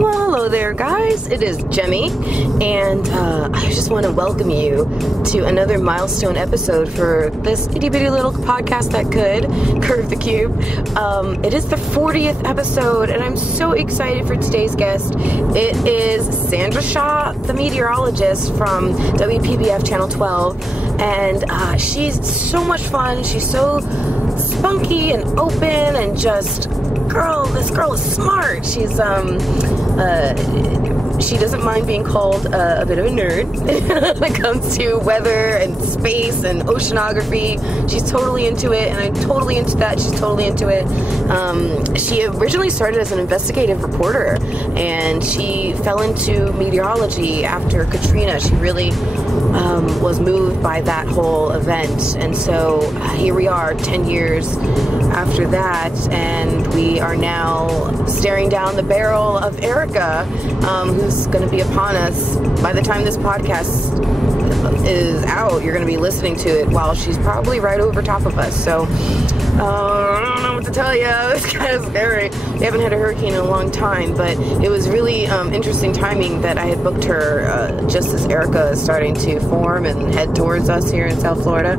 Well, hello there, guys. It is Jemmy, and I just want to welcome you to another milestone episode for this itty-bitty little podcast that could, Curve the Cube. It is the 40th episode, and I'm so excited for today's guest. It is Sandra Shaw, the meteorologist from WPBF Channel 12, and she's so much fun. She's so spunky and open and just... this girl is smart. She's she doesn't mind being called a bit of a nerd when it comes to weather and space and oceanography. She's totally into it, and I'm totally into that. She's totally into it. She originally started as an investigative reporter, and she fell into meteorology after Katrina. She really was moved by that whole event, and so here we are 10 years after that, and we are now staring down the barrel of Erika, who's going to be upon us. By the time this podcast is out, you're going to be listening to it while she's probably right over top of us. So I don't know what to tell you. It's kind of scary. We haven't had a hurricane in a long time, but it was really interesting timing that I had booked her just as Erika is starting to form and head towards us here in South Florida.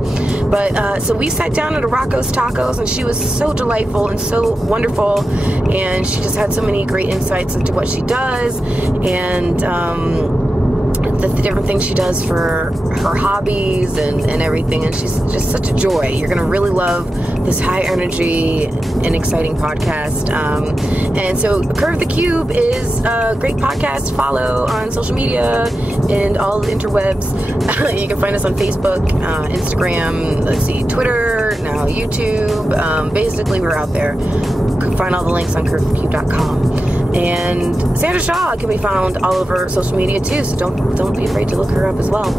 But so we sat down at a Rocco's Tacos, and she was so delightful and so wonderful, and she just had so many great insights into what she does and the different things she does for her hobbies and everything, and she's just such a joy. You're gonna really love this high energy and exciting podcast. And so Curve the Cube is a great podcast to follow on social media and all the interwebs. You can find us on Facebook, Instagram, let's see, Twitter, now YouTube. Basically, we're out there. You can find all the links on curvethecube.com. And Sandra Shaw can be found all over social media too, so don't be afraid to look her up as well.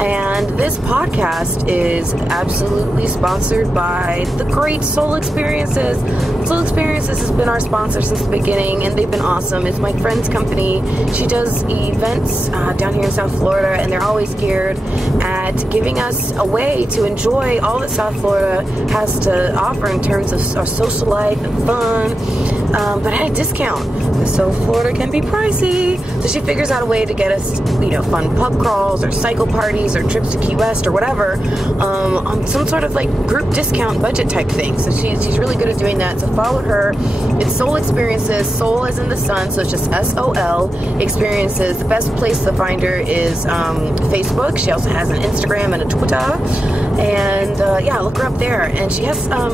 And this podcast is absolutely sponsored by the great Soul Experiences. Soul Experiences has been our sponsor since the beginning, and they've been awesome. It's my friend's company. She does events down here in South Florida, and they're always geared at giving us a way to enjoy all that South Florida has to offer in terms of our social life and fun, but at a discount. So Florida can be pricey, so she figures out a way to get us, fun pub crawls or cycle parties or trips to Key West or whatever, on some sort of like group discount budget type thing. So she's really good at doing that. So follow her. It's Soul Experiences. Soul as in the sun, so it's just SOL Experiences. The best place to find her is Facebook. She also has an Instagram and a Twitter, and yeah, look her up there. And she has a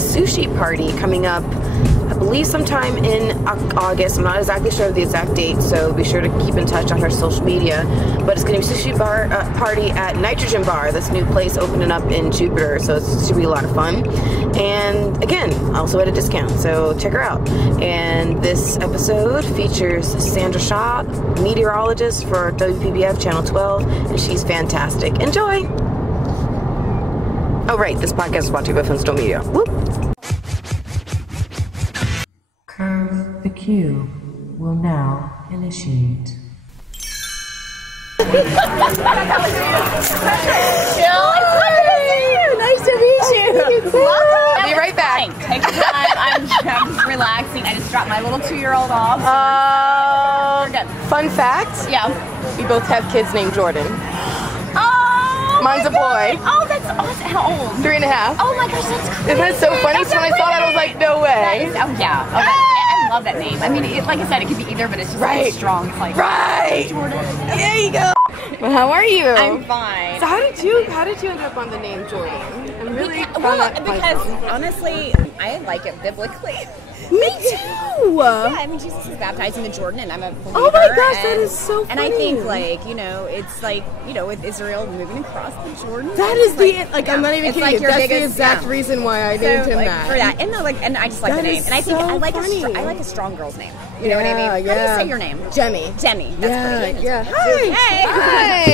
sushi party coming up, I believe sometime in August. I'm not exactly sure of the exact date, so be sure to keep in touch on her social media. But it's going to be a sushi bar party at Nitrogen Bar, this new place opening up in Jupiter, so it should be a lot of fun. And again, also at a discount, so check her out. And this episode features Sandra Shaw, meteorologist for WPBF Channel 12, and she's fantastic. Enjoy! Oh right, this podcast is brought to you by Flintstone Media. Whoop! Curve the Cube will now initiate. Nice to meet you. Welcome. Be right back. Take your time. I'm just relaxing. I just dropped my little 2-year-old off. Oh, we're good. Fun fact. Yeah. We both have kids named Jordan. Oh, mine's a boy. Oh, that's awesome. How old? 3.5. Oh my gosh, that's crazy. Isn't that so funny? So when I saw that, I was like, no way. Oh yeah. Oh, I love that name. I mean, like I said, it could be either, but it's just right. So strong. It's like Jordan. There you go. Well, how are you? I'm fine. So how did you end up on the name Jordan? I'm really because honestly, I like it biblically. Me too. Yeah, I mean, Jesus was baptized in the Jordan, and I'm a believer. Oh my gosh, that is so funny. And I think, it's like, with Israel moving across the Jordan. That is I'm not even kidding. That's the exact reason why I named him that. For that, and I just like the name, and I think I like a strong girl's name. You know what I mean? Yeah. How do you say your name? Jemmy. That's pretty. Yeah. Hi.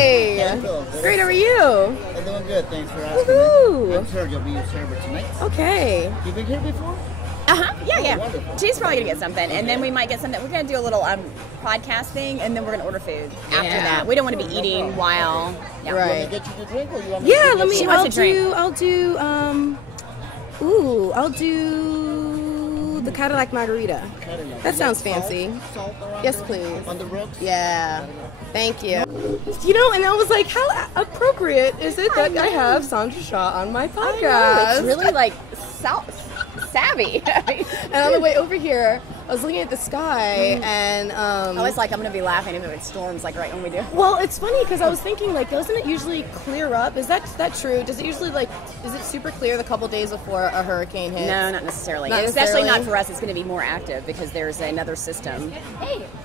Great. How are you? I'm doing good. Thanks for asking. Woohoo. I'm sure you'll be a server tonight. Okay. You been here before? Yeah. Wonderful. She's probably gonna get something, and then we might get something. We're gonna do a little podcast thing, and then we're gonna order food after that. We don't want to be eating while. Yeah. Right. You want me to get you to drink, or you want me to Let me. She wants a drink. I'll do do the Cadillac margarita. Cadillac. That sounds Salt? fancy. Salt around Yes, there? please. On the rocks? Yeah. Thank you. You know, and I was like, how appropriate is it that I have Sandra Shaw on my podcast? It's really like savvy. And on the way over here, I was looking at the sky, and I was like, I'm going to be laughing if it storms like right when we do. well, it's funny because I was thinking, like, doesn't it usually clear up? Is that true? Does it usually, like, is it super clear the couple days before a hurricane hits? No, not necessarily. Not Especially necessarily? not for us. It's going to be more active because there's another system.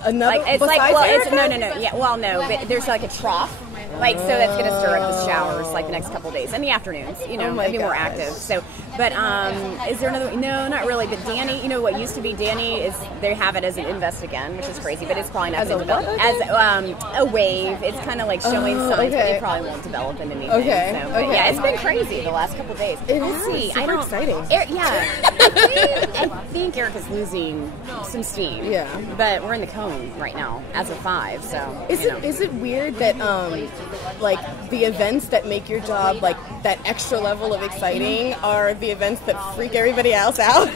Another Like it's like besides well, it's Erika? no. Yeah, well, no, but there's like a trough. Like so that's going to stir up the showers like the next couple of days in the afternoons. You know, Oh my it'll be more gosh. active. So, but is there another? No, not really. But Danny, you know what used to be Danny is they have it as an invest again, which is crazy. But it's probably not As going to a what develop as a wave. It's kind of like showing signs, but okay. it probably won't develop into anything. Okay, So, but okay. yeah, it's been crazy the last couple of days. We'll is see. super I don't. exciting. I think Erika's losing some steam. Yeah. But we're in the cone right now as of 5. So Is it weird that like the events that make your job like that extra level of exciting are the events that freak everybody else out?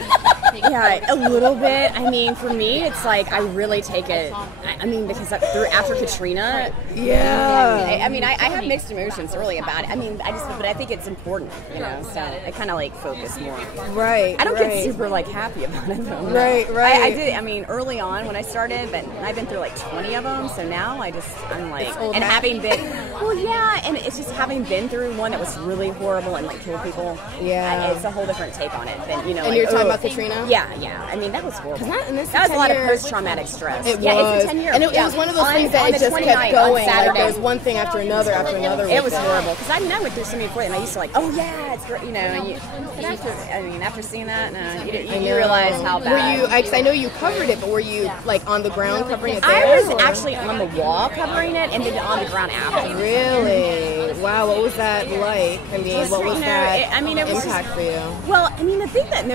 Yeah, a little bit. I mean, for me, it's like I really take it. I mean, because after Katrina, Yeah. I mean, I have mixed emotions really about it. I mean, but I think it's important, you know. So I kind of like focus more. Right. I don't right. get super like happy about it though. No. Right. I did. I mean, early on when I started, but I've been through like 20 of them. So now I'm like, old and hat. having been, well, yeah, and it's just having been through one that was really horrible and like killed people. Yeah. It's a whole different take on it than And like, you're talking oh, about Katrina? Yeah. I mean, that was horrible. and this That was a lot of 10-year post-traumatic stress. It yeah, was. it's a 10-year. And it was one of those things that it just kept going. Like there was one thing after another after another. It was with horrible because I went through so many before, and I used to like, oh yeah, it's great, you know. And after seeing that, no, you realize how bad. Were you? I know you covered it, but were you like on the ground covering it there? I was or? actually on the wall covering it, and then on the ground after. Really? Wow. What was that like? I mean, what was that? It was impact for you? Well, I mean, the thing that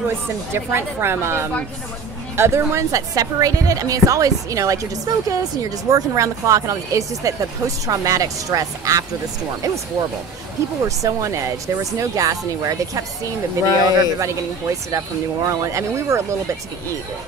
was some different from other ones that separated it. I mean, it's always, you know, like you're just focused and you're just working around the clock and all this. It's just that the post-traumatic stress after the storm, it was horrible. People were so on edge. There was no gas anywhere. They kept seeing the video of everybody getting hoisted up from New Orleans. I mean, we were a little bit to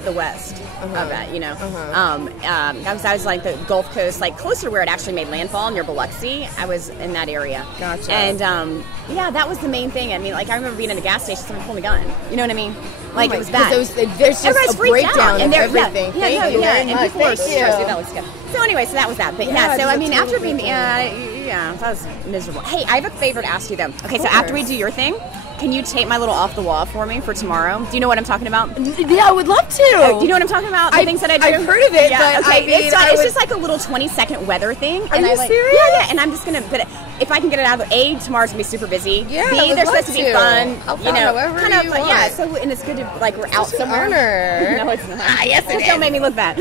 the west of that, you know. I was like the Gulf Coast, like closer to where it actually made landfall near Biloxi. I was in that area. Gotcha. And yeah, that was the main thing. I mean, like I remember being in a gas station, someone pulled a gun. You know what I mean? Like it was bad. There's just Everybody's a freaked breakdown out, of they're- everything. Thank you very and much. people were Thank you. stressed. That was good. So anyway, so that was that. But Yeah, so I it's mean, a after total being, that was miserable. Hey, I have a favor to ask you though. Okay, so after we do your thing, can you tape my little off the wall for me for tomorrow? Do you know what I'm talking about? Yeah, I would love to. Do you know what I'm talking about? The things that I do? I've heard of it, Yeah, but okay. I mean, it's just like a little 20-second weather thing. Are you serious? Yeah, and I'm just gonna. But if I can get it out of the A, tomorrow's gonna be super busy. Yeah, I B, would they're love supposed to be to. fun. I'll You know, however kind of. you Yeah. want. So and it's good to like we're out Such an somewhere. honor. No, it's not. Yes, it Just don't is. make me look bad.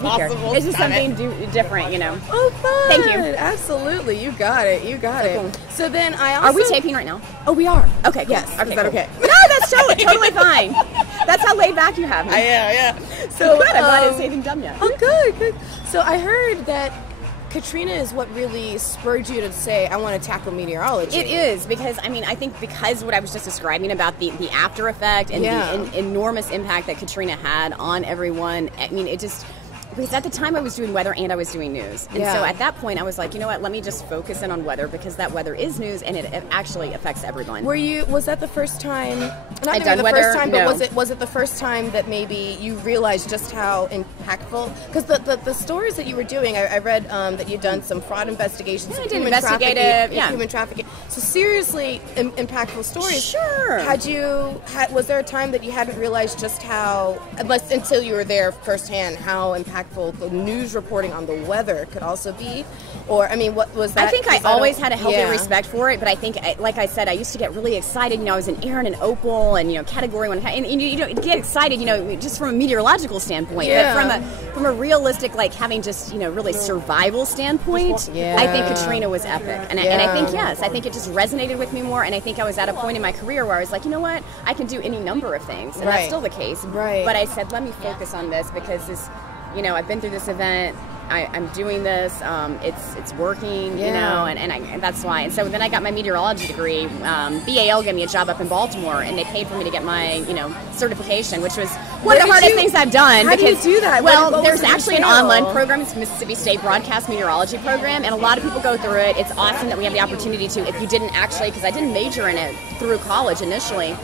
Possible. It's just something different, you know. Oh, fun. Thank you. Absolutely. You got it. You got it. cool. So then I also... Are we taping right now? Oh, we are. Okay. Yes. Cool. Is that okay? No, that's totally fine. That's how laid back you have me. Yeah. So Good. I'm glad I didn't say anything dumb yet. Oh, good. So I heard that Katrina is what really spurred you to say, I want to tackle meteorology. It is because I think because what I was just describing about the after effect and the enormous impact that Katrina had on everyone. I mean, it just. Because at the time I was doing weather and I was doing news. And so at that point I was like, you know what, let me just focus in on weather because that weather is news and it actually affects everyone. Was that the first time, I'd done weather? first time, but No. was it the first time that maybe you realized just how impactful, because the stories that you were doing, I read that you'd done some fraud investigations, I did human investigative, human trafficking, so seriously impactful stories. Sure. Was there a time that you hadn't realized just how, until you were there firsthand, how impactful the news reporting on the weather could also be? Or, I mean, what was that? I think I always had a healthy yeah. respect for it, but I think, like I said, I used to get really excited. You know, I was in Aaron and Opal and, you know, Category 1. And you know, get excited, you know, just from a meteorological standpoint. Yeah. But from a realistic, like, having just, you know, really survival standpoint, Yeah. I think Katrina was epic. And I think, yes, I think it just resonated with me more. And I think I was at a point in my career where I was like, you know what, I can do any number of things. And that's still the case. Right. But I said, let me focus on this because this, you know, I've been through this event. I'm doing this. It's working, you know, and that's why. And so then I got my meteorology degree. BAL gave me a job up in Baltimore, and they paid for me to get my, you know, certification, which was one of the hardest things I've done. How do you do that? Well, there's actually an online program. It's Mississippi State Broadcast Meteorology Program, and a lot of people go through it. It's awesome that we have the opportunity to, if you didn't actually, because I didn't major in it through college initially,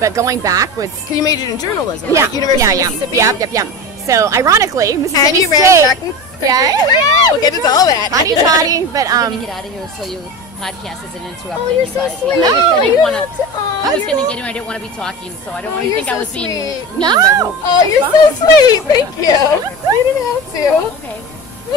but going back was... Because you majored in journalism, yeah, right? University of Mississippi? Yeah. So, ironically, Mississippi and you State... ran back we'll get into all that. Toddy, but... Let me get out of here so your podcast isn't interrupting. Oh, you're so guys. sweet. Yeah, I was going to get in. I didn't want to be talking, so I don't want you to think I was being mean. No. Oh, you're so sweet. Thank you. You didn't have to. Okay.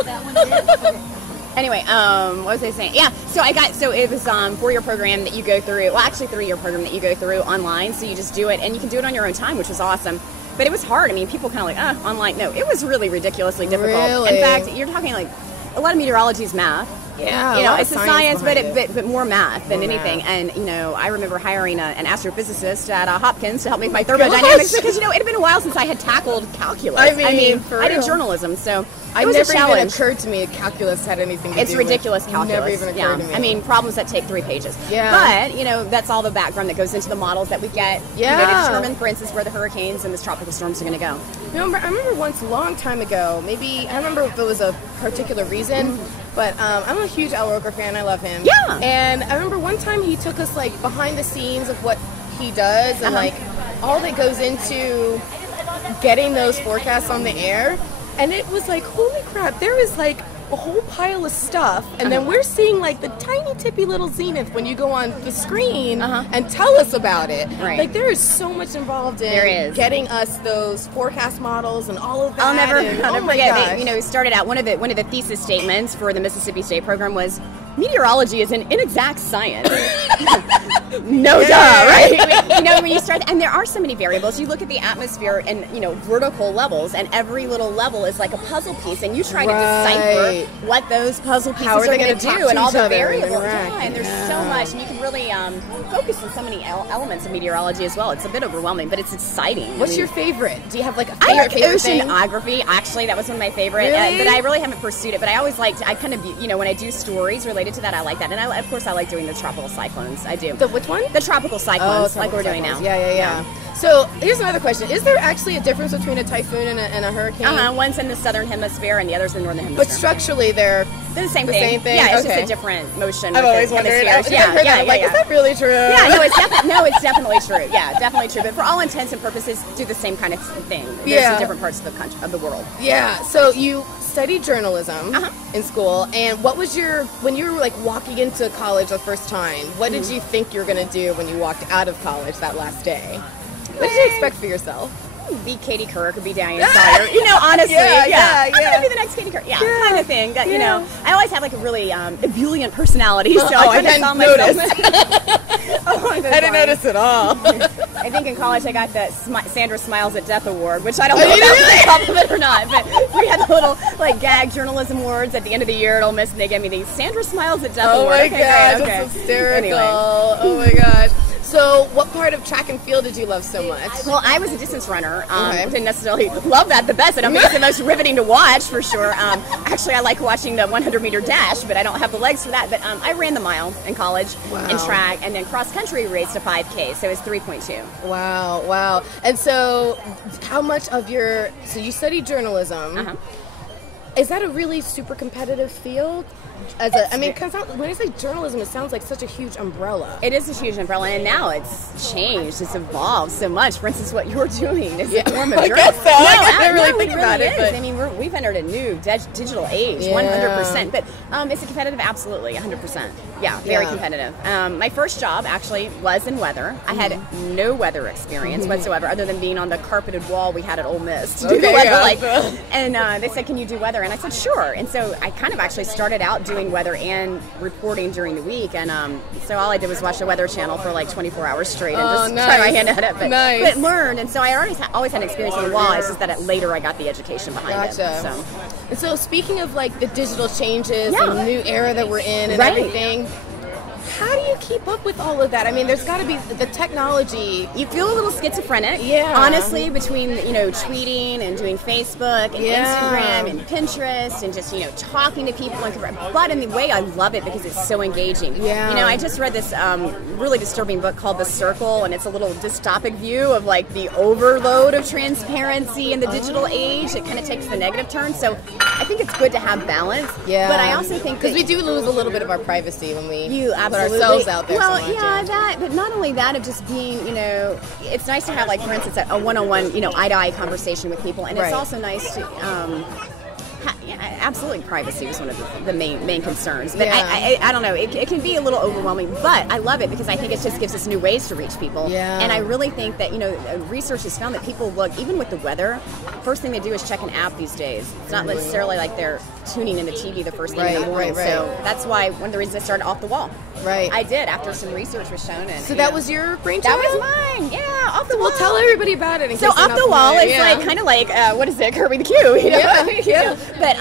That one did? Anyway, what was I saying? Yeah, so it was 4-year program that you go through, well, actually 3-year program that you go through online, so you just do it, and you can do it on your own time, which was awesome. But it was hard. I mean, people kind of like, online. No, it was really ridiculously difficult. Really? In fact, you're talking like, a lot of meteorology is math. Yeah, you know, it's a science, but more math than anything. And you know, I remember hiring an astrophysicist at Hopkins to help me with my thermodynamics because you know it had been a while since I had tackled calculus. I mean I did journalism, so it was never a challenge. even occurred to me calculus had anything to It's do ridiculous with calculus. Never even occurred to me. I mean, problems that take 3 pages. Yeah. But, you know, that's all the background that goes into the models that we get to determine, for instance, where the hurricanes and the tropical storms are going to go. I remember once a long time ago, maybe, I don't remember if it was a particular reason, but I'm a huge Al Roker fan. I love him. Yeah. And I remember one time he took us, like, behind the scenes of what he does and, like, all that goes into getting those forecasts on the air. And it was like, holy crap, there is like a whole pile of stuff. And then we're seeing like the tiny tippy little zenith when you go on the screen and tell us about it. Right. Like there is so much involved in getting us those forecast models and all of that. I'll never forget. Gosh. We started out, one of the thesis statements for the Mississippi State program was, meteorology is an inexact science. No duh, right? You know, when you start, and there are so many variables. You look at the atmosphere and, you know, vertical levels, and every little level is like a puzzle piece, and you try to decipher what those puzzle pieces are going to do, and all the variables. And there's so much, and you can really focus on so many elements of meteorology as well. It's a bit overwhelming, but it's exciting. What's your favorite? Do you have like a favorite thing? Oceanography. Actually, that was one of my favorite, but I really haven't pursued it. But I always liked, I kind of, you know, when I do stories related to that, I like that. And of course, I like doing the tropical cyclones. I do. Which one? The tropical cyclones, like we're doing now. Yeah. So here's another question: is there actually a difference between a typhoon and a hurricane? One's in the southern hemisphere and the other's in the northern hemisphere. But structurally, they're the same thing. Yeah, it's just a different motion. I've always wondered. Is that really true? Yeah, no, it's definitely true. Yeah, definitely true. But for all intents and purposes, do the same kind of thing. There's in different parts of the country, of the world. Yeah. So you studied journalism in school, and what was when you were like walking into college the first time? What did you think you were going to do when you walked out of college that last day? What did you expect for yourself? Be Katie Couric or be Diane Sawyer. You know, honestly, I'm going to be the next Katie Couric. Yeah, kind of thing. That, you know, I always have like a really ebullient personality, so I kind of saw myself. I didn't notice at all. I think in college I got the Sandra Smiles at Death Award, which I don't know if that's a compliment or not, but we had the little like gag journalism awards at the end of the year at Ole Miss, and they gave me the Sandra Smiles at Death Award. Oh my gosh, that's hysterical. Anyway. Oh my gosh. So what part of track and field did you love so much? Well, I was a distance runner. Didn't necessarily love that the best. I don't think it's the most riveting to watch, for sure. Actually, I like watching the 100-meter dash, but I don't have the legs for that. But I ran the mile in college in track, and then cross-country raced a 5K, so it was 3.2. Wow. And so how much of so you studied journalism. Is that a really super competitive field? When I say journalism, it sounds like such a huge umbrella. It is a huge umbrella, and now it's changed. It's evolved so much. For instance, what you're doing is a form of journalism. So. I didn't really think about it. But I mean, we've entered a new digital age, 100%. But it's a competitive, absolutely, 100%. Yeah, very competitive. My first job actually was in weather. I had no weather experience whatsoever, other than being on the carpeted wall we had at Ole Miss to do the weather. And they said, "Can you do weather?" And I said, "Sure." And so I kind of actually started out doing weather and reporting during the week, and so all I did was watch the Weather Channel for like 24 hours straight and just try my hand at it, but learned. And so I always had experience on the wall. It's just that later I got the education behind it. So speaking of like the digital changes and the new era that we're in and everything, how do you keep up with all of that? I mean, there's got to be the technology. You feel a little schizophrenic, honestly, between, tweeting and doing Facebook and Instagram and Pinterest and just, talking to people. But in the way, I love it because it's so engaging. Yeah. I just read this really disturbing book called The Circle, and it's a little dystopic view of, like, the overload of transparency in the digital age. It kind of takes the negative turn. So I think it's good to have balance. Yeah. But I also think because we do lose a little bit of our privacy when we put absolutely ourselves out there. Well, so much, that, but not only that, of just being, it's nice to have, like, for instance, a one-on-one, eye-to-eye conversation with people, and it's also nice to, absolutely, privacy was one of the main concerns. But I don't know, it can be a little overwhelming, but I love it because I think it just gives us new ways to reach people. Yeah. And I really think that, research has found that people look, even with the weather, first thing they do is check an app these days. It's not necessarily like they're tuning in the TV the first thing in the morning. Right. So that's why one of the reasons I started Off the Wall. Right. I did, after some research was shown. And, so that was your brainchild? That was mine, yeah, Off the Wall. Well, tell everybody about it. So Off the Wall is like kind of like, what is it, Curbing the Q, Yeah. But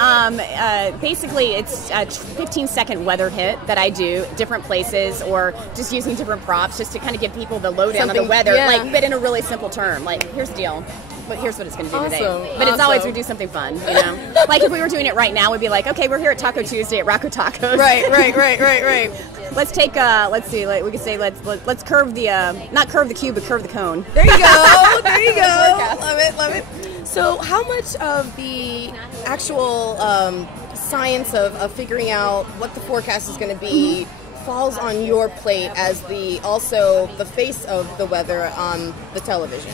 basically it's a 15-second weather hit that I do, different places, or just using different props just to kind of give people the lowdown on the weather, but in a really simple term. Like, here's the deal. But here's what it's going to do today. But it's always we do something fun, Like if we were doing it right now, we'd be like, okay, we're here at Taco Tuesday at Rocco Tacos. Right. Let's take let's see, we could say let's curve the not curve the cube, but curve the cone. There you go. Love it. So how much of the actual science of figuring out what the forecast is going to be falls on your plate as also the face of the weather on the television?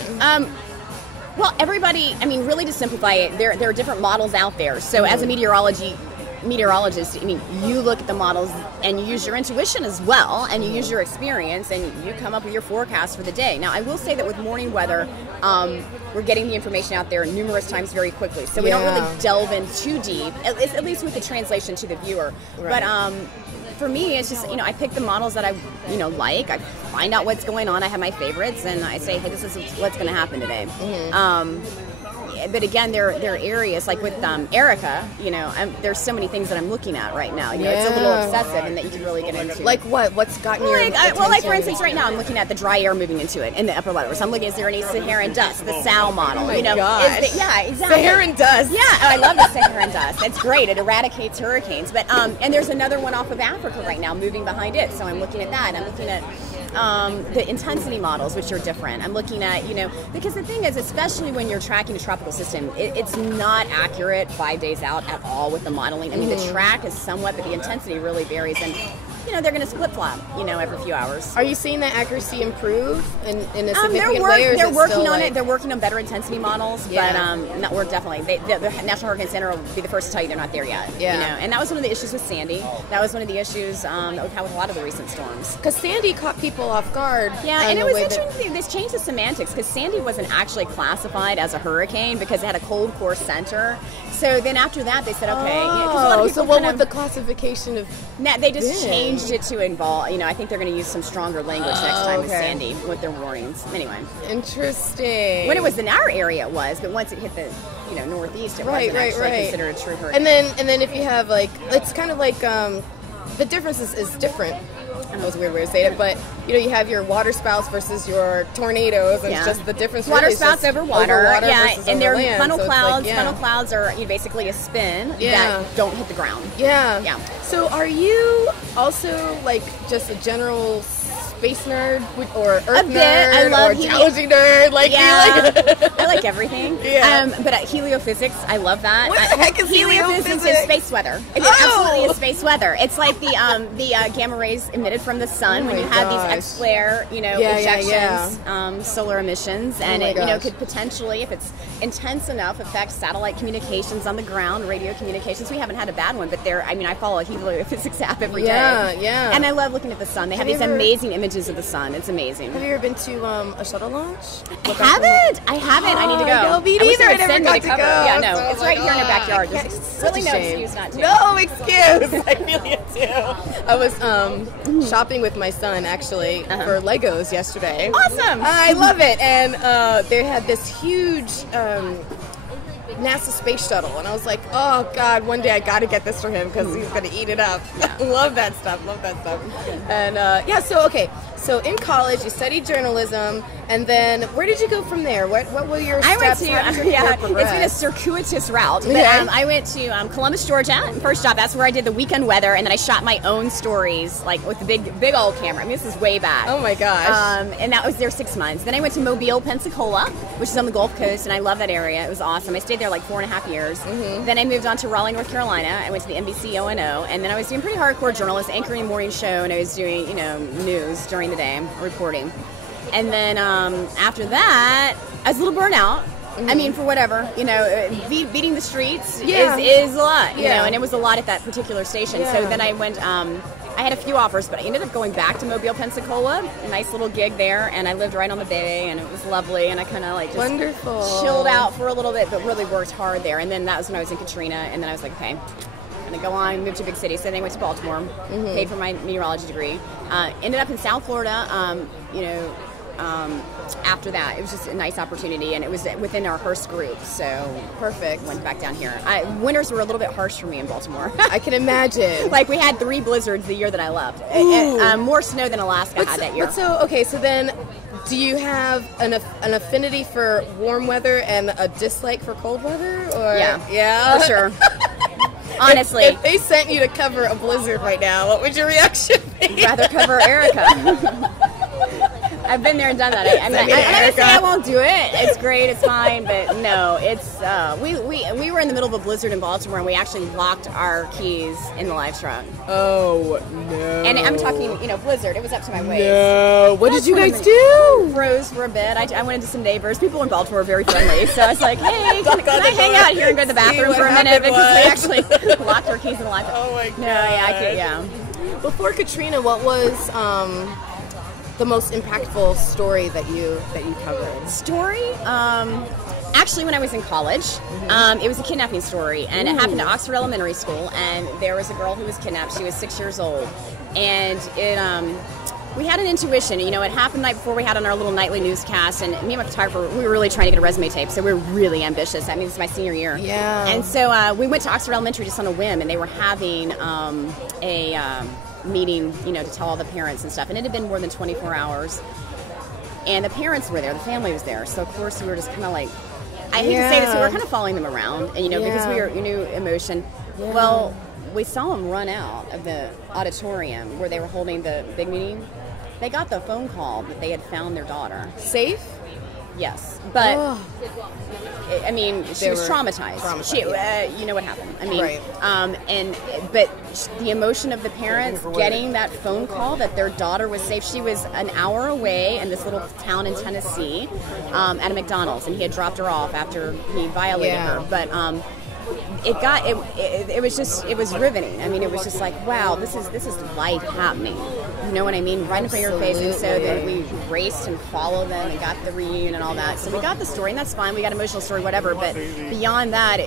Well, everybody, really to simplify it, there are different models out there. So as a meteorologist, you look at the models and you use your intuition as well, and you use your experience, and you come up with your forecast for the day. Now, I will say that with morning weather, we're getting the information out there numerous times very quickly. So we don't really delve in too deep, at least with the translation to the viewer. Right. But for me, it's just, I pick the models that I, like. I find out what's going on. I have my favorites, and I say, hey, this is what's going to happen today. But again, there are areas like with Erika, there's so many things that I'm looking at right now. It's a little excessive, and that you can really get into. Like what? What's gotten your attention? Like for instance, right now I'm looking at the dry air moving into it in the upper levels. I'm looking, is there any Saharan dust? The SAL model. Oh my gosh. Yeah, exactly. Saharan dust. Yeah, I love the Saharan dust. It's great. It eradicates hurricanes. But and there's another one off of Africa right now moving behind it. So I'm looking at that. I'm looking at the intensity models, which are different. I'm looking at, because the thing is, especially when you're tracking a tropical system, it's not accurate 5 days out at all with the modeling. The track is somewhat, but the intensity really varies, and they're going to flip-flop, every few hours. Are you seeing that accuracy improve in a significant way? They're working on it. They're working on better intensity models, but we're definitely. The National Hurricane Center will be the first to tell you they're not there yet. Yeah. And that was one of the issues with Sandy. That was one of the issues that we've had with a lot of the recent storms. Because Sandy caught people off guard. Yeah, and it was interesting. This changed the semantics because Sandy wasn't actually classified as a hurricane because it had a cold core center. So then after that, they said, okay. So what would the classification of? They just changed it to involve. I think they're going to use some stronger language next time with Sandy with their warnings. Anyway, interesting. When it was in our area, it was, but once it hit the northeast, it wasn't actually considered a true hurricane. And then if you have it's kind of like the difference is different. I know it's a weird way to say it, but you have your water spouts versus your tornadoes, and it's just the difference. Water spouts over water, and they're land. funnel clouds. Funnel clouds are basically a spin that don't hit the ground. Yeah. So are you also just a general space nerd or Earth nerd I love or geology nerd? I like everything. But heliophysics, I love that. What the heck is heliophysics? Is space weather. It absolutely is space weather. It's like the gamma rays emitted from the sun when you have these X-flare, ejections, solar emissions, and it could potentially, if it's intense enough, affect satellite communications on the ground, radio communications. We haven't had a bad one, but I follow a heliophysics app every day. Yeah. And I love looking at the sun. They have these amazing images of the sun. It's amazing. Have you ever been to a shuttle launch? I haven't. I need to go. No, me neither. I never got to go. Yeah, no, it's right here in our backyard. There's really no excuse not to. No excuse. I feel you too. I was shopping with my son actually for Legos yesterday. Awesome. I love it, and they had this huge. NASA space shuttle, and I was like, oh God, one day I got to get this for him because he's gonna eat it up. Love that stuff. And so in college you studied journalism, and then where did you go from there? What were your steps? It's been a circuitous route. But, I went to Columbus, Georgia. First job, that's where I did the weekend weather, and then I shot my own stories, like with the big old camera. I mean, this is way back. Oh my gosh. And that was there 6 months. Then I went to Mobile, Pensacola, which is on the Gulf Coast, and I love that area. It was awesome. I stayed there like 4.5 years. Then I moved on to Raleigh, North Carolina. I went to the NBC O&O, and then I was doing pretty hardcore journalist, anchoring a morning show, and I was doing, news during the day, reporting. And then after that, I was a little burnt out. I mean, for whatever, beating the streets is a lot, you know, and it was a lot at that particular station. Yeah. So then I went, I had a few offers, but I ended up going back to Mobile, Pensacola, a nice little gig there, and I lived right on the bay, and it was lovely, and I kind of like just chilled out for a little bit, but really worked hard there. And then that was when I was in Katrina, and then I was like, okay, I'm going to go on, move to a big city. So then I went to Baltimore, paid for my meteorology degree, ended up in South Florida, after that. It was just a nice opportunity, and it was within our Hearst group, so perfect. Went back down here. Winters were a little bit harsh for me in Baltimore. I can imagine. Like, we had 3 blizzards the year that I left. More snow than Alaska had that year. So then, do you have an affinity for warm weather and a dislike for cold weather? Or? Yeah, for sure. Honestly. If they sent you to cover a blizzard right now, what would your reaction be? I'd rather cover Erika. I've been there and done that. I'm not going to say I won't do it. It's great. It's fine. But no, it's we were in the middle of a blizzard in Baltimore, and we actually locked our keys in the live truck. Oh no! And I'm talking, blizzard. It was up to my waist. No. What did you guys do? Froze for a bit. I went into some neighbors. People in Baltimore are very friendly, so I was like, hey, can I hang out here and go to the bathroom for a minute, because we actually locked our keys in the live truck. Oh my god! No, I could. Before Katrina, what was the most impactful story that you covered? Story? Actually, when I was in college, it was a kidnapping story, and it happened at Oxford Elementary School, and there was a girl who was kidnapped. She was 6 years old, and we had an intuition. It happened the night before we had on our little nightly newscast, and me and my photographer, we were really trying to get a resume tape, so we were really ambitious. I mean, this is my senior year. Yeah. And so we went to Oxford Elementary just on a whim, and they were having a meeting, to tell all the parents and stuff, and it had been more than 24 hours, and the parents were there, the family was there, so of course we were just kind of like, I hate to say this, we were kind of following them around, and because we knew emotion. Well, we saw them run out of the auditorium where they were holding the big meeting. They got the phone call that they had found their daughter safe. Yes, but I mean, she was traumatized. She, you know what happened. I mean, but the emotion of the parents getting that phone call that their daughter was safe. She was an hour away in this little town in Tennessee at a McDonald's, and he had dropped her off after he violated her. But it was riveting. I mean, it was just like, wow, this is life happening. You know what I mean? Right in front of your face. And so then we raced and followed them and got the reunion and all that. So we got the story, and that's fine. We got emotional story, whatever. But beyond that,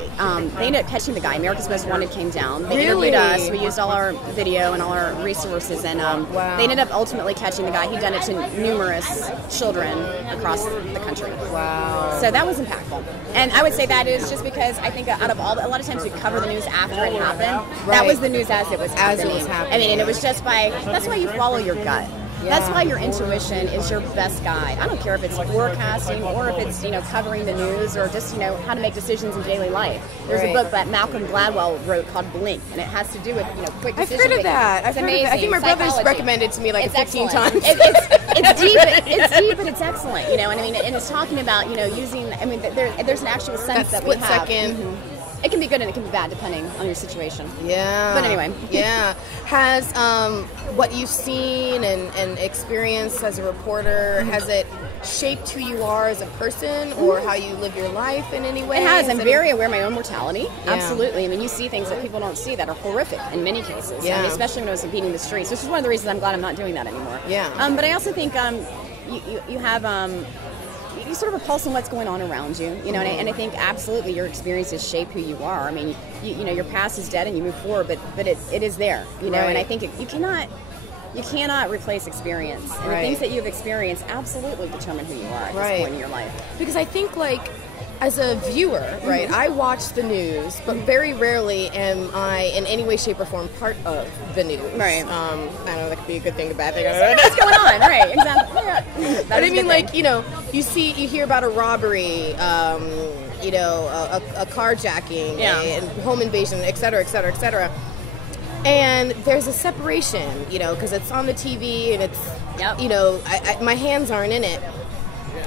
they ended up catching the guy. America's Most Wanted came down. They interviewed us. We used all our video and all our resources, and they ended up ultimately catching the guy. He'd done it to numerous children across the country. Wow. So that was impactful. And I would say that is just because I think out of a lot of times we cover the news after it happened. That was the news as it was happening. I mean, and it was just that's why you follow your gut. That's why your intuition is your best guide. I don't care if it's forecasting or if it's covering the news or just how to make decisions in daily life. There's a book that Malcolm Gladwell wrote called Blink, and it has to do with quick decision making. I've heard of that. I've heard of that. I think my brother's recommended to me like 15 times. It's deep, but it's excellent. And I mean, and it's talking about using. I mean, there's an actual sense that we have. It can be good and it can be bad depending on your situation. Yeah. But anyway. Yeah. Has what you've seen and experienced as a reporter, has it shaped who you are as a person or how you live your life in any way? It has. I'm very aware of my own mortality. Yeah. Absolutely. I mean, you see things that people don't see that are horrific in many cases. Yeah. I mean, especially when I was beating the streets. This is one of the reasons I'm glad I'm not doing that anymore. Yeah. But I also think you have... you sort of a pulse on what's going on around you, and I think absolutely your experiences shape who you are. I mean, your past is dead and you move forward, but it is there, and I think you cannot replace experience. And the things that you've experienced absolutely determine who you are at this point in your life. Because I think as a viewer, right, I watch the news, but very rarely am I in any way, shape, or form part of the news. Right. I don't know, that could be a good thing, a bad thing. What's going on? Right, exactly. Yeah. But I mean, like, you know, you hear about a robbery, you know, a carjacking, a home invasion, et cetera, et cetera, et cetera. And there's a separation, you know, because it's on the TV and it's, you know, my hands aren't in it.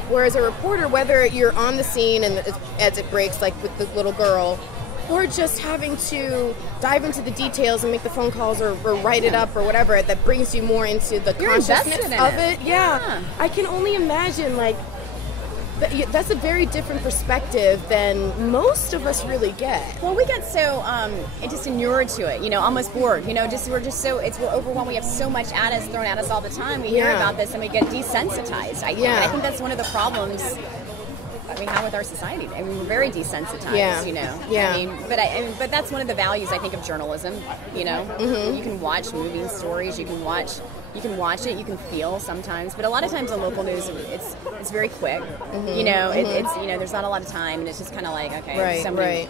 Whereas a reporter, whether you're on the scene and as it breaks, like with the little girl, or just having to dive into the details and make the phone calls or write it up or whatever, that brings you more into the consciousness of it. Yeah. I can only imagine, like, that's a very different perspective than most of us really get. Well, we get so just inured to it, you know, almost bored. You know, we're overwhelmed. We have so much at us, thrown at us all the time. We hear about this and we get desensitized. I think that's one of the problems that we have with our society. I mean, we're very desensitized, you know. Yeah. I mean, but that's one of the values, I think, of journalism. You know, you can watch moving stories. You can watch it, you can feel sometimes, but a lot of times on local news, it's very quick. You know, it's you know, there's not a lot of time, and it's just kind of like, okay, so many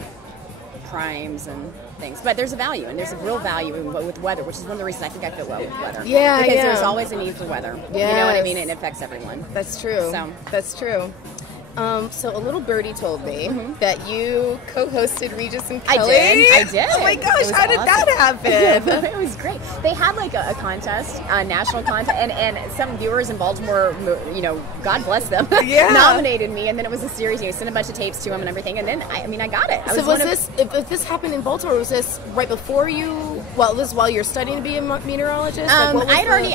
crimes and things. But there's a value, and there's a real value with weather, which is one of the reasons I think I fit well with weather. Yeah, because there's always a need for weather. Yeah, you know what I mean? It affects everyone. That's true. So that's true. So a little birdie told me that you co-hosted Regis and Kelly. I did. Oh my gosh, how did that happen? It was great. They had like a contest, a national contest, and some viewers in Baltimore, you know, God bless them, nominated me, and then it was a series. You know, sent a bunch of tapes to them and everything, and then I got it. So was this if this happened in Baltimore? Was this right before you? Well, this while you're studying to be a meteorologist. I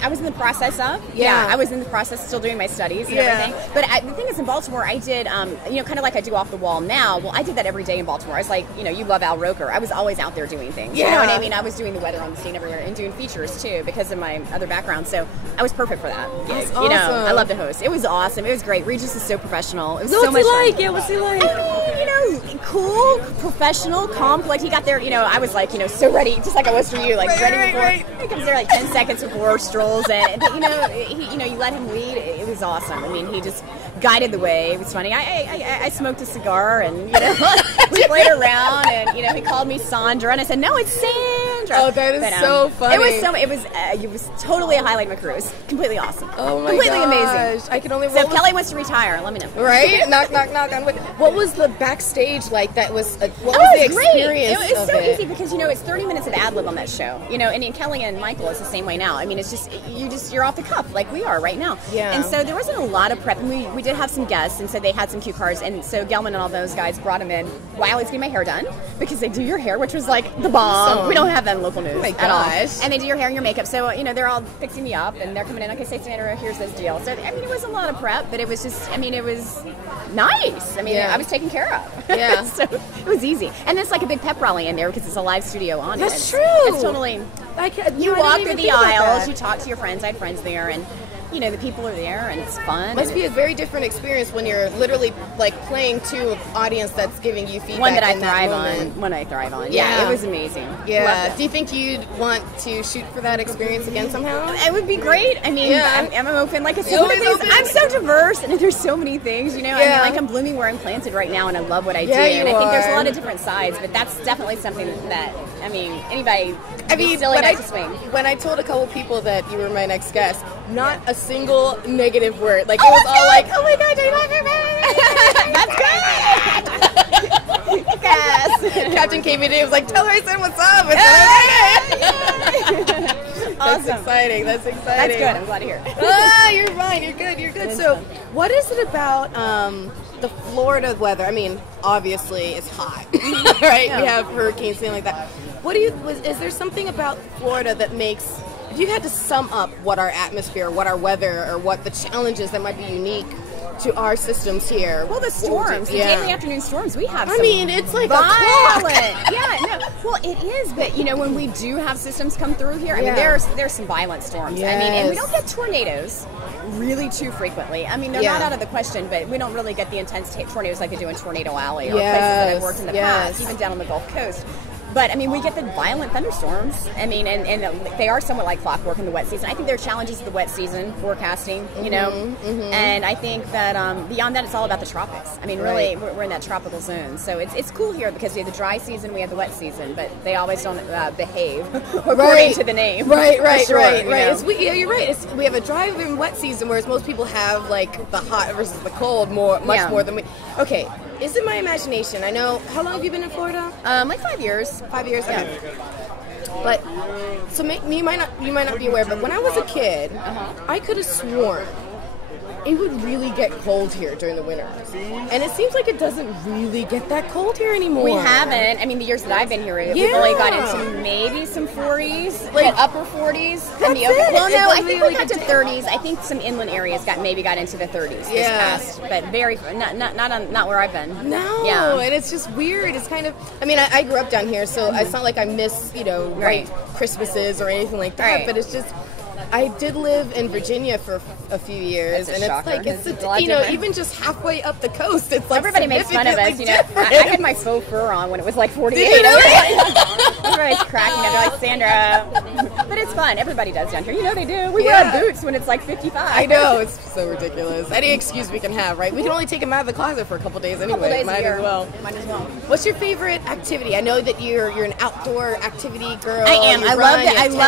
was in the process of. Yeah, I was in the process, still doing my studies and everything. But the thing is, in Baltimore, I did, you know, kind of like I do off the wall now. Well, I did that every day in Baltimore. I was like, you know, you love Al Roker. I was always out there doing things. You know what I mean? I was doing the weather on the scene everywhere and doing features too because of my other background. So I was perfect for that gig. You know, I love to host. It was awesome. It was great. Regis is so professional. It was so much fun. Yeah, what's he like? I mean, you know, cool, professional, complex. He got there, you know, I was like, you know, so ready, just like I was for you, like ready before. He comes there like 10 seconds before, strolls in. But, you know, you let him lead. It was awesome. I mean, he just guided the way. It was funny. I smoked a cigar and, you know, we played around and, you know, he called me Sandra and I said, no, it's Sandra. Oh, that is so funny. It was totally a highlight of my career. It was completely awesome. Oh my completely gosh. amazing. I can only. So if Kelly wants to retire, let me know. Right? knock on wood. What was the backstage like? What was the experience? It was so easy because, you know, it's 30 minutes of ad lib on that show. You know, and Kelly and Michael is the same way now. I mean, it's just you're off the cuff like we are right now. Yeah. And so there wasn't a lot of prep, and we did have some guests, and so they had some cue cards, and so Gelman and all those guys brought him in while I was getting my hair done because they do your hair, which was like the bomb. Awesome. We don't have that in local news at all. And they do your hair and your makeup, so you know they're all fixing me up, and they're coming in. Okay, say Sandra, here's this deal. So I mean, it was a lot of prep, but it was just, I mean, it was nice. I mean, I was taken care of. Yeah. So it was easy, and it's like a big pep rally in there because it's a live studio on. That's true. It's totally. You walk through the aisles, you talk to your friends. I had friends there, and you know the people are there, and it's fun. Must be a very different experience when you're literally like playing to an audience that's giving you feedback. One that I thrive on. Yeah, it was amazing. Yeah. Do you think you'd want to shoot for that experience again somehow? It would be great. I mean, I'm open. Like I said, I'm so diverse, and there's so many things. You know, I mean, like I'm blooming where I'm planted right now, and I love what I do. And I think there's a lot of different sides, but that's definitely something that anybody. When I told a couple people that you were my next guest, not a single negative word. Like it was all like, "Oh my God, do you love your baby?" That's good. Yes. Captain came in and was like, "Tell her I said what's up." Awesome. That's exciting. That's good. I'm glad to hear it. You're fine. You're good. So, what is it about the Florida weather? I mean, obviously it's hot, right? We have hurricanes, things like that. Is there something about Florida that makes, if you had to sum up what our atmosphere, what our weather, or what the challenges that might be unique to our systems here? Well, the storms, the daily afternoon storms, we have. It's like violent. Well, it is, but you know, when we do have systems come through here, I mean, there's some violent storms. Yes. I mean, and we don't get tornadoes really too frequently. I mean, they're not out of the question, but we don't really get the intense tornadoes like they do in Tornado Alley or places that I've worked in the past, even down on the Gulf Coast. But I mean, we get the violent thunderstorms. I mean, and they are somewhat like clockwork in the wet season. I think there are challenges of the wet season forecasting, you know, and I think that beyond that, it's all about the tropics. I mean, really, we're in that tropical zone, so it's cool here because we have the dry season, we have the wet season, but they always don't behave according to the name. Right. Yeah, You're right. We have a dry and wet season, whereas most people have like the hot versus the cold much more than we. Okay, is it my imagination? I know. How long have you been in Florida? like 5 years. 5 years. Okay. But so you might not be aware, but when I was a kid, I could have sworn it would really get cold here during the winter. And it seems like it doesn't really get that cold here anymore. We haven't. I mean, the years that I've been here, we've only got into maybe some 40s, like upper 4s. That's it. Well, no, I think we got to 30s. I think some inland areas got into the 30s this past, but very not where I've been. No, and it's just weird. It's kind of. I mean, I grew up down here, so it's not like I miss white Christmases or anything like that. Right. But it's just. I did live in Virginia for a few years, and it's like even just halfway up the coast, it's like everybody makes fun of us. I had my faux fur on when it was like 48. Did you know? Everybody's cracking up. They're like, Sandra, but it's fun. Everybody does down here. They do. We wear boots when it's like 55. I know, it's so ridiculous. Any excuse we can have, right? We can only take them out of the closet for a couple days anyway. Might as well. What's your favorite activity? I know that you're an outdoor activity girl. I am. I love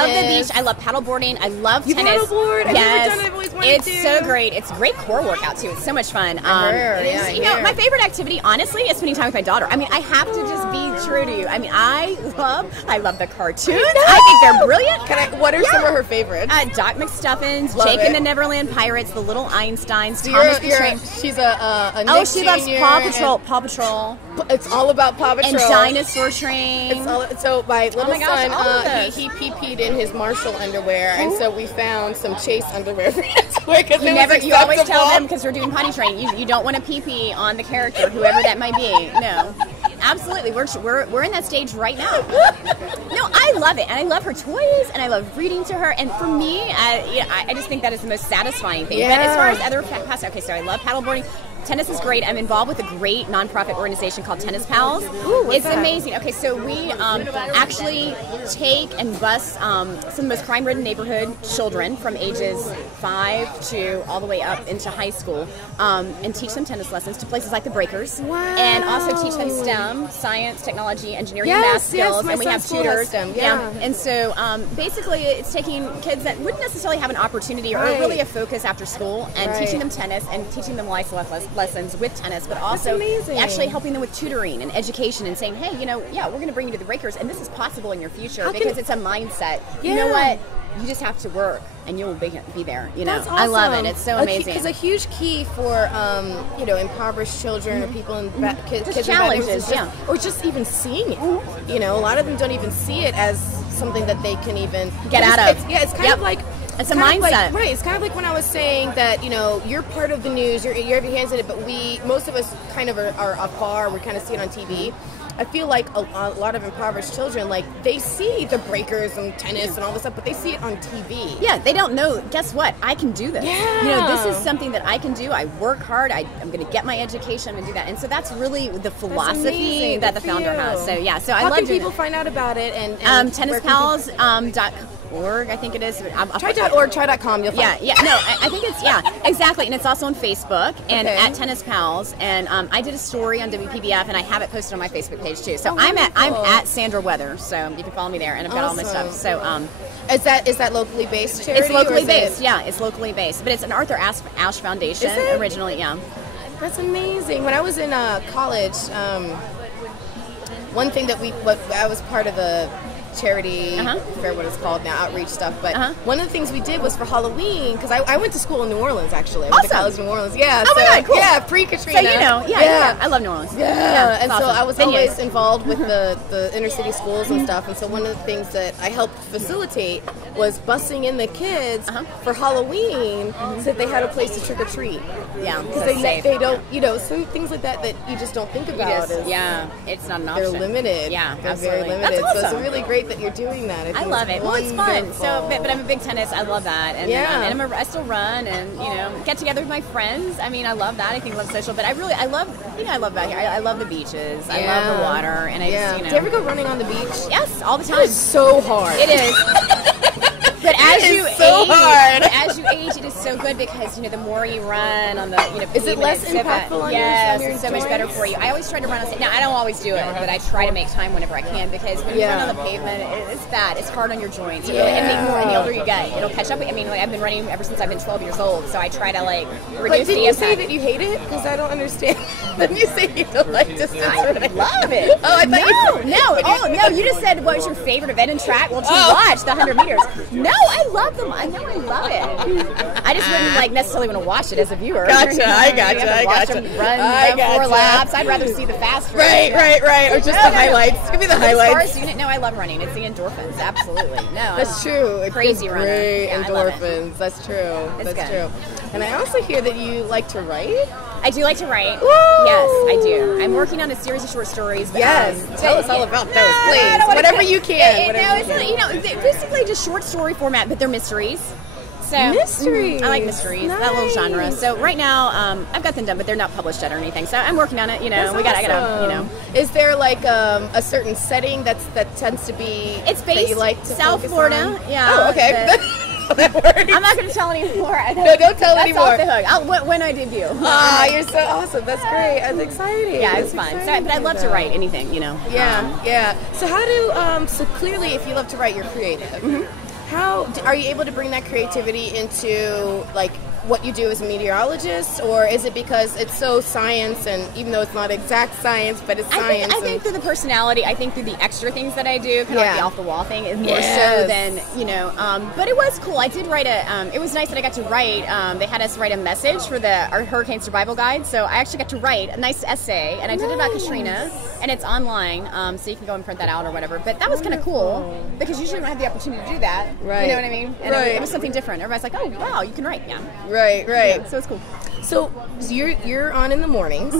the beach. I love paddleboarding. I love tennis. Paddleboard? I've never done it. I've always wanted to. It's so great. It's a great core workout too. It's so much fun. My favorite activity, honestly, is spending time with my daughter. I mean, I have to just be true to you. I mean, I love the cartoons. I think they're brilliant. What are some of her favorites? Doc McStuffins, Jake and the Neverland Pirates, the Little Einsteins, Thomas the Train. She's a Nick Oh, she loves Jr. Paw Patrol. Paw Patrol. It's all about Paw Patrol. And Dinosaur Train. So my little son, he pee-peed in his Marshall underwear, and so we found some Chase underwear for him to wear because you always tell them, because we're doing potty training, you don't want to pee-pee on the character, whoever that might be. No. Absolutely. We're in that stage right now. No, I love it. And I love her toys, and I love reading to her. And for me, I just think that is the most satisfying thing. But as far as other pastimes, so I love paddleboarding. Tennis is great. I'm involved with a great nonprofit organization called Tennis Pals. It's amazing. Okay, so we actually take and bus some of the most crime-ridden neighborhood children from ages 5 to all the way up into high school and teach them tennis lessons to places like the Breakers. Wow. And also teach them STEM, science, technology, engineering, and math skills. And we have tutors. And so basically it's taking kids that wouldn't necessarily have an opportunity or really a focus after school and teaching them tennis and teaching them life lessons with tennis, but also actually helping them with tutoring and education and saying, hey, we're going to bring you to the Breakers, and this is possible in your future because it's a mindset. You know what? You just have to work, and you'll be there. That's awesome. I love it. It's so amazing. Because a huge key for impoverished children or people in kids challenges, or just even seeing it. A lot of them don't even see it as something that they can even get out of. It's kind of like. It's a mindset. Right. It's kind of like when I was saying that, you're part of the news, you have your hands in it, but most of us kind of are afar, we kind of see it on TV. I feel like a lot of impoverished children, like, they see the Breakers and tennis and all this stuff, but they see it on TV. Yeah, they don't know, guess what? I can do this. Yeah. This is something that I can do. I work hard. I'm going to get my education. I'm going to do that. And so that's really the philosophy that the founder has. So, so I love How can people find out about it? And tennispals.org, I think it is. Try.org, try.com, you'll find it. No, I think it's, exactly. And it's also on Facebook and at Tennis Pals. And I did a story on WPBF, and I have it posted on my Facebook page too. So I'm at Sandra Weather, so you can follow me there, and I've got all my stuff. So is that locally based charity? It's locally based. It's locally based, but it's an Arthur Ashe Foundation originally. That's amazing. When I was in college, one thing that I was part of the charity, I forget what it's called now, outreach stuff, but one of the things we did was for Halloween, because I went to school in New Orleans, actually. I went to college in New Orleans, Oh my God, cool. Yeah, pre-Katrina. So I love New Orleans. And so I was always involved with the inner city schools and stuff, and so one of the things that I helped facilitate was busing in the kids for Halloween so that they had a place to trick-or-treat. Because they don't, some things like that you just don't think about. It's not an option. They're limited. Yeah, they're absolutely. very limited. That's awesome. So it's a really great great that you're doing that. I love it. Well, it's fun. wonderful. So, but I'm a big tennis. I love that. And Yeah. I still run and get together with my friends. I mean, I love that. I think I love social. But I love I love about here. I love the beaches. I love the water. And I just Do you ever go running on the beach? Yes, all the time. It's so hard. It is. But as you age, it is so good because the more you run on the is it less impactful on your it's so much better for you. I always try to run on. Now I don't always do it, but I try to make time whenever I can because when you run on the pavement, it's bad. It's hard on your joints. And the older you get, it'll catch up. I mean, I've been running ever since I've been 12 years old, so I try to reduce the Did you impact. say that you hate it? Because I don't understand. Then you say you don't like distance running. Love it. Oh, I thought no. You just said what was your favorite event in track? Well, to watch the 100 meters. No, I love them. I know I love it. I just wouldn't necessarily want to watch it as a viewer. Gotcha. I gotcha. Watch them run 4 laps. I'd rather see the fast race. Right. Or just the highlights. Give me the highlights. As far as I love running. It's the endorphins. Absolutely. No, That's true. It's crazy runner. Great Yeah, I love it. endorphins. That's true. It's That's good. true. And I also hear that you like to write. I do like to write. Woo! Yes, I do. I'm working on a series of short stories. Yes. Tell us all about those, I please. don't wanna Whatever say- you can. It's basically just short story format, but they're mysteries. So Mysteries. I like mysteries. Nice. That little genre. So right now, I've got them done, but they're not published yet or anything. So I'm working on it. That's I gotta. Is there a certain setting that tends to be It's that based you like to South focus Florida. on? Yeah. Oh, okay. That works. I'm not going to tell any more. No, don't tell That's anymore. off the hook. When I debut. You're so awesome. That's great. That's exciting. Yeah, it's That's fun. So, exciting but I love to though. write anything. Yeah. So how do so clearly, if you love to write, you're creative. How are you able to bring that creativity into what you do as a meteorologist, or is it because it's so science, and even though it's not exact science, but it's science? I think through the personality, I think through the extra things that I do, kind of like the off the wall thing, is more Yes. so than But it was cool. I did write it was nice that I got to write. They had us write a message for our hurricane survival guide, so I actually got to write a nice essay, and I did it about Katrina, and it's online, so you can go and print that out or whatever. But that was kind of cool because usually you don't have the opportunity to do that. Right. You know what I mean? And Right. it was something different. Everybody's like, "Oh, wow, you can write." Yeah. Right. Yeah, so it's cool. So you're on in the mornings.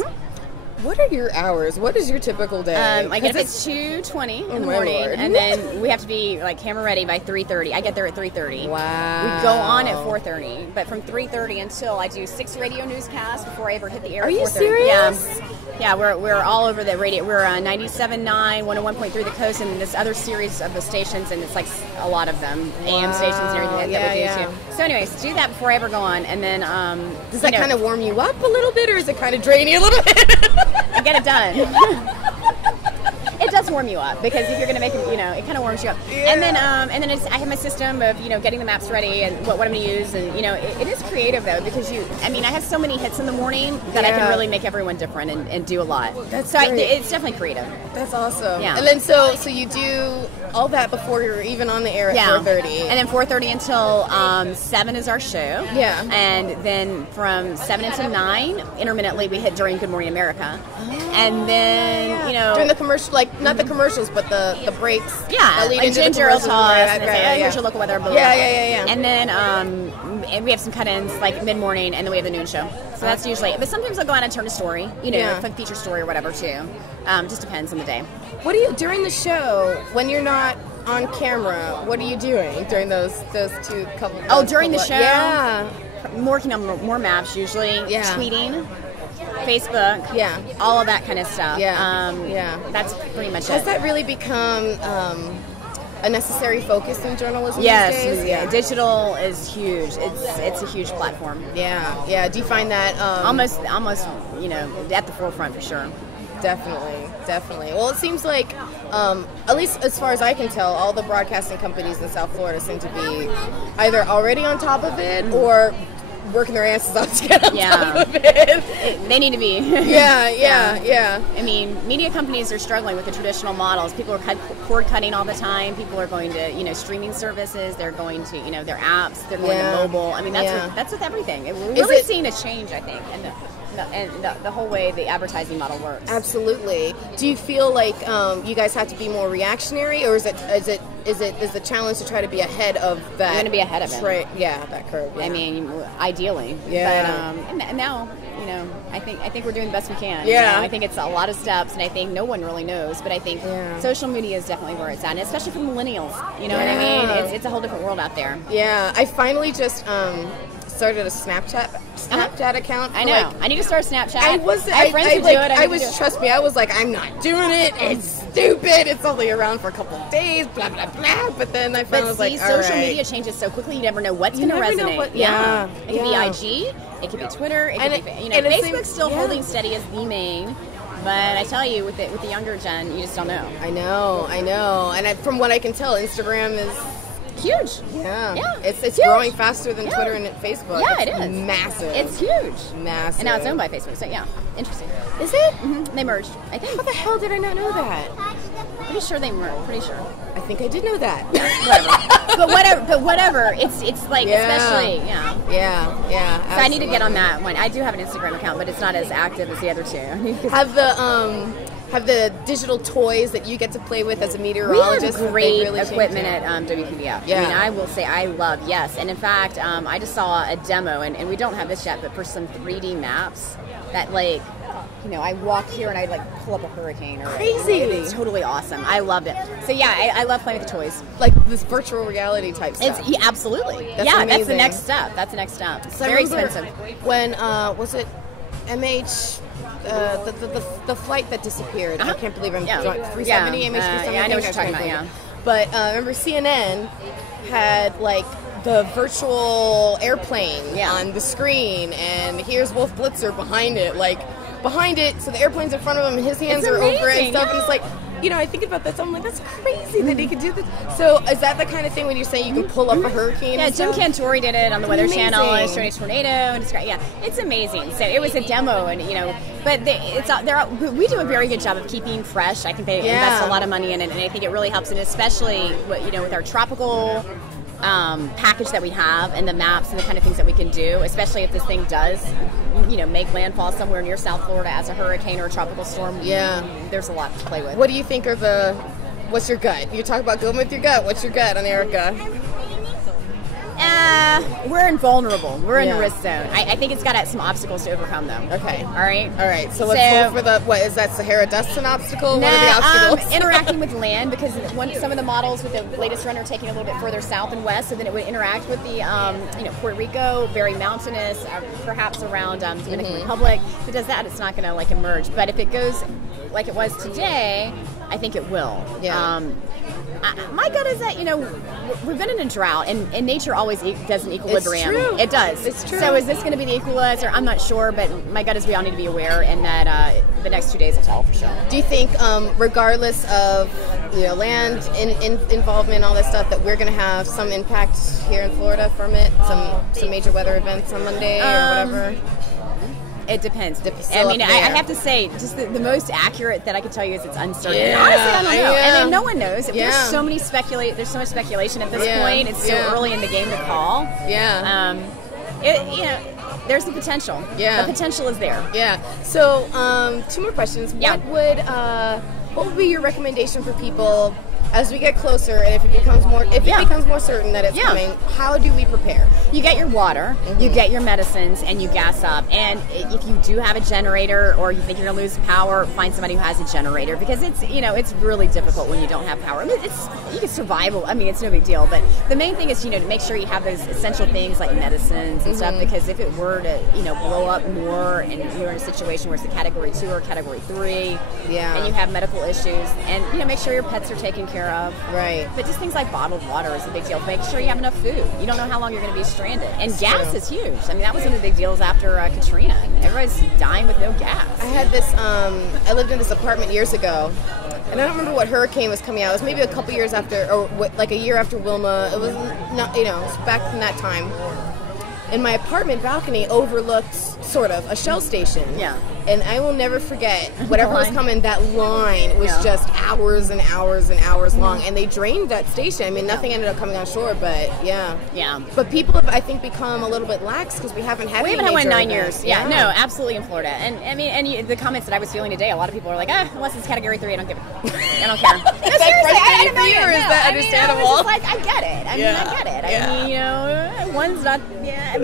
What are your hours? What is your typical day? I get up at 2:20 in the my morning, Lord. and then we have to be camera ready by 3:30. I get there at 3:30. Wow. We go on at 4:30, but from 3:30 until I do 6 radio newscasts before I ever hit the air. Are at you 4:30. serious? Yeah, we're all over the radio. We're 97.9, 101.3 the coast, and this other series of the stations, and it's a lot of them, AM stations and everything that we do too. So, anyways, do that before I ever go on, and then Does that kind of warm you up a little bit, or is it kind of drain you a little bit? I get it done. It does warm you up because if you're going to make it, it kind of warms you up. Yeah. And then I have my system of getting the maps ready and what I'm going to use, and it is creative though because I have so many hits in the morning that I can really make everyone different and do a lot. That's so great. it's definitely creative. That's awesome. Yeah. And then so you do all that before you're even on the air at 4:30. And then 4:30 until 7 is our show. Yeah. And then from 7 until 9, intermittently we hit during Good Morning America. And then, during the commercial, not the commercials, but the breaks. Yeah, that lead like into the Ginger will commercials. tell us, Right, and they say, here's your local weather, blah, blah, Yeah, blah. yeah. And then and we have some cut-ins mid-morning, and then we have the noon show. So that's usually, but sometimes I'll go out and turn a story, a feature story or whatever too. Just depends on the day. What do you during the show when you're not on camera? What are you doing during those two couple? During the show? Yeah. I'm working on more maps usually. Yeah. Tweeting. Facebook, all of that kind of stuff. That's pretty much Has it. that really become a necessary focus in journalism Yes, these days? yeah. Digital is huge. It's a huge platform. Yeah. Do you find that almost at the forefront for sure? Definitely. Well, it seems like, at least as far as I can tell, all the broadcasting companies in South Florida seem to be either already on top of it or working their asses off to get on top of it. They need to be. Yeah. I mean, media companies are struggling with the traditional models. People are cord cutting all the time. People are going to, streaming services. They're going to, their apps. They're going to mobile. I mean, that's with everything. We're really seeing a change, I think. And the whole way the advertising model works. Absolutely. Do you feel like you guys have to be more reactionary, or is the challenge to try to be ahead of that? You're going to be ahead of it. That curve. Yeah. I mean, ideally. Yeah. But and now, I think we're doing the best we can. Yeah. I think it's a lot of steps, and I think no one really knows. But I think social media is definitely where it's at, and especially for millennials. You know what I mean? It's a whole different world out there. Yeah. I finally just started a Snapchat account. I know. I need to start Snapchat. I have friends who do it. Trust me, I was like, I'm not doing it. It's stupid. It's only around for a couple of days. Blah blah blah. But then I finally was like, social media changes so quickly. You never know what's going to resonate. It could be IG. It could be Twitter. It could be Facebook's still holding steady as the main. But I tell you, with the younger gen, you just don't know. I know. And from what I can tell, Instagram is huge. Yeah. It's huge. Growing faster than Twitter and Facebook. Yeah, it's it is. Massive. It's huge. Massive. And now it's owned by Facebook. So yeah, interesting. Is it? Mm-hmm. They merged, I think. How the hell did I not know that? Pretty sure they merged. Pretty sure. I think I did know that. Whatever. But whatever. It's like especially Yeah. So I need to get on that one. I do have an Instagram account, but it's not as active as the other two. Have the digital toys that you get to play with as a meteorologist. We have great equipment at WPBF. Yeah. I mean, I will say I love, and in fact, I just saw a demo, and we don't have this yet, but for some 3D maps that I walk here and I pull up a hurricane. Crazy. It's totally awesome. I loved it. So yeah, I love playing with the toys. Like this virtual reality type stuff. Absolutely. That's amazing. That's the next step. It's very expensive. When was it MH? The flight that disappeared. I can't believe I'm 370 MH370. I know what you're talking about. Yeah. But remember CNN had the virtual airplane on the screen, and here's Wolf Blitzer behind it, so the airplane's in front of him, and his hands are over it and stuff, and it's like, I think about that, so I'm like, that's crazy that he could do this. So is that the kind of thing when you're saying you can pull up a hurricane? Yeah, Jim Cantori did it on the Weather Channel, and showed a tornado, and it's amazing. So it was a demo, and but we do a very good job of keeping fresh. I think they invest a lot of money in it, and I think it really helps, and especially with our tropical package that we have, and the maps and the kind of things that we can do, especially if this thing does make landfall somewhere near South Florida as a hurricane or a tropical storm. There's a lot to play with. What do you think are what's your gut? You talk about going with your gut. What's your gut on Erika? We're invulnerable. We're in the risk zone. I think it's got some obstacles to overcome, though. Okay. All right. So let's go for what is that? Sahara dust an obstacle? No, what are the obstacles? Interacting with land, because some of the models with the latest run are taking a little bit further south and west, so then it would interact with the Puerto Rico, very mountainous, perhaps around Dominican Republic. If it does that, it's not going to emerge. But if it goes like it was today, I think it will. Yeah. My gut is that we've been in a drought, and nature always does an equilibrium. It's true. It does. It's true. So is this going to be the equalizer? I'm not sure, but my gut is we all need to be aware, and that the next 2 days will tell for sure. Do you think, regardless of land involvement, all that stuff, that we're going to have some impact here in Florida from it? Some major weather events on Monday or whatever? It depends. I have to say, just the most accurate that I can tell you is it's uncertain. Yeah, honestly, I don't know. yeah. And no one knows. There's so much speculation at this point. It's so early in the game to call. Yeah. There's the potential. Yeah. The potential is there. Yeah. So, 2 more questions. Yeah. What would be your recommendation for people as we get closer, and if it becomes more certain that it's coming? How do we prepare? You get your water, you get your medicines, and you gas up. And if you do have a generator, or you think you're going to lose power, find somebody who has a generator, because it's really difficult when you don't have power. I mean, you can survive. I mean, it's no big deal. But the main thing is to make sure you have those essential things like medicines and stuff, because if it were to blow up more, and you're in a situation where it's a Category 2 or Category 3, and you have medical issues, and make sure your pets are taken care of. Right. But just things like bottled water is a big deal. Make sure you have enough food. You don't know how long you're going to be stranded. And gas is huge. I mean, that was one of the big deals after Katrina. Everybody's dying with no gas. I had this, I lived in this apartment years ago, and I don't remember what hurricane was coming out. It was maybe a couple years after, or a year after Wilma. It was not, it was back from that time. And my apartment balcony overlooked sort of, a shell station. Yeah. And I will never forget, whatever was line. coming, that line was just hours and hours and hours long. And they drained that station. I mean, nothing ended up coming on shore, but yeah. Yeah. But people have, I think, become a little bit lax because we haven't had We any haven't had one in major 9 events. years. Yeah, no, absolutely in Florida. And I mean, and the comments that I was feeling today, a lot of people are like, unless it's Category 3, I don't give it. I don't care. No, seriously, I don't know. you, or is that understandable? I mean, I was just like, I get it. I mean, I get it. I mean, you know, one's not,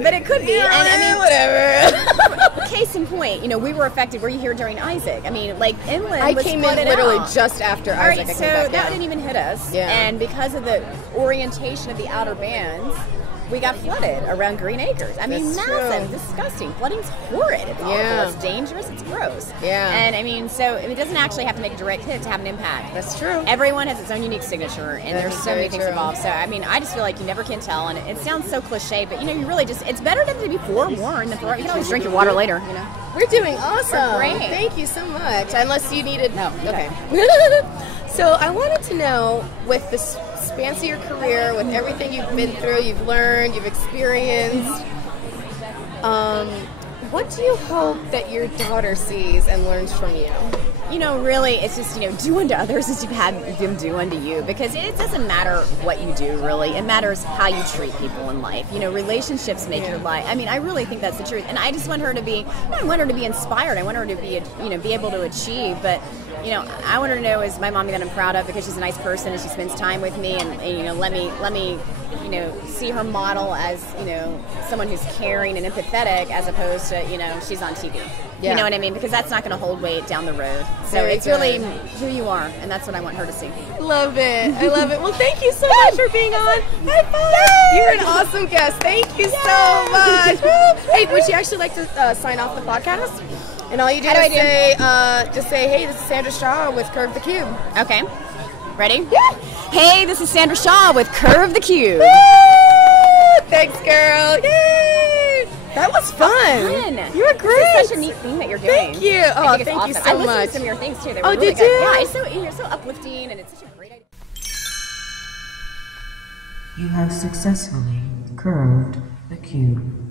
but it could be. And I mean, whatever. Case in point, you know, we were affected. Were you here during Isaac? I mean, like inland. I was came in flooded literally out. just after All Isaac. right, I so came back that down. didn't even hit us. Yeah. And because of the orientation of the outer bands, we got flooded around Green Acres. I mean, That's massive, true. disgusting. Flooding's horrid. It's Yeah. awful. It's dangerous. It's gross. Yeah. And I mean, so it doesn't actually have to make a direct hit to have an impact. That's true. Everyone has its own unique signature, and That there's is so very many things true. involved. So I mean, I just feel like you never can tell, and it sounds so cliche, but you know, you really just—it's better to be forewarned than forewarned. You can always drink your water later. You know. We're doing awesome. We're great. Thank you so much. Unless you needed. No. Okay. So I wanted to know, with the span of your career, with everything you've been through, you've learned, you've experienced, what do you hope that your daughter sees and learns from you? You know, really, it's just, you know, do unto others as you've had them do unto you. Because it doesn't matter what you do, really. It matters how you treat people in life. You know, relationships make your life. I mean, I really think that's the truth. And I just want her to be, I want her to be inspired. I want her to be, you know, be able to achieve. But, you know, I want her to know is my mommy that I'm proud of because she's a nice person and she spends time with me. And you know, let me, you know, see her model as, you know, someone who's caring and empathetic as opposed to, you know, she's on TV. Yeah. You know what I mean? Because that's not going to hold weight down the road. So Very it's good. really who you are, and that's what I want her to see. Love it. I love it. Well, thank you so much for being on. High five. You're an awesome guest. Thank you so much. Hey, would you actually like to sign off the podcast? And all you do How is do I say, just say, hey, this is Sandra Shaw with Curve the Cube. Okay. Ready? Yeah. Hey, this is Sandra Shaw with Curve the Cube. Woo! Thanks, girl. Yay! That was fun. Fun. You were great. This is such a neat thing that you're doing. Thank you. Oh, I think it's thank you awesome. so I listened much. to some of your things too. They Oh, were really did good. you? Yeah, you're so uplifting, and it's such a great idea. You have successfully curved the cube.